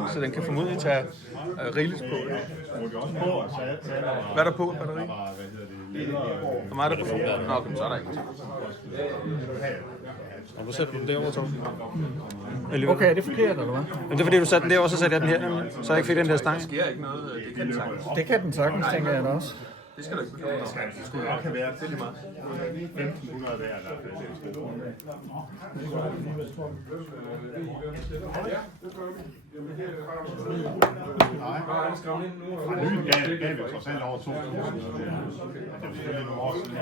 ikke? Så den kan formodentlig tage rigeligt på. Hvad er der på batteri? Hvor meget er der på? Nå, okay, så er der ingenting. Og du sætter den derovre, Torben. Okay, er det forkert, eller hvad? Men det er fordi, du satte den derovre, så satte jeg den her, så jeg ikke fik den der stang. Der sker ikke noget, det kan den sagtens. Det kan den sagtens, tænker jeg da også. Det skal du ikke bekymre dig om. Det skulle nok have været det lige meget. 1500 hver, der er det gav vi trods alt over 2.000. Det er selvfølgelig nogle år siden.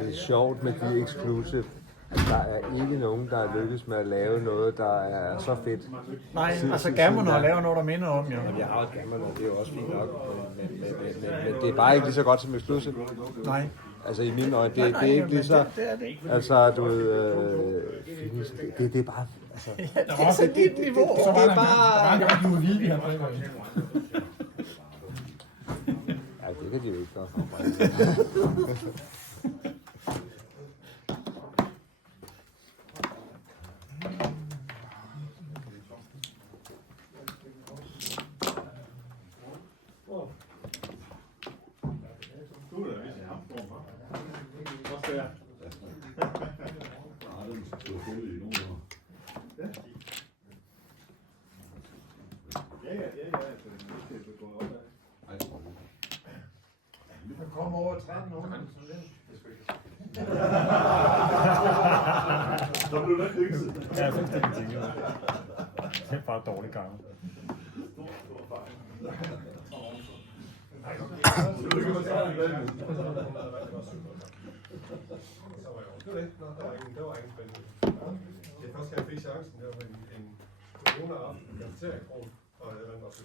Det er sjovt med de exclusive. Der er ikke nogen, der er lykkes med at lave noget, der er så fedt. Nej, altså Gammon har lavet noget, der minder om, jo. Jeg har et Gammon, og det er jo også fint nok. Men det er bare ikke lige så godt som exclusive. Nej. Altså i mine øjne, det er ikke lige så... Det er det ikke. Altså, du ved... det er bare... Altså, Ja, det er så dit niveau. det er bare... Du er vildt, han drikker. Ja, det kan de jo ikke gøre for mig. Han kommer over 13 år. Så blev det fikset. Ja, fuldstændig tænker. Det er bare dårlig gang. Det var ingen spændende. Det er først, jeg fik chancen, der var en corona-aften, en kafeteria-kron, og jeg vandt også.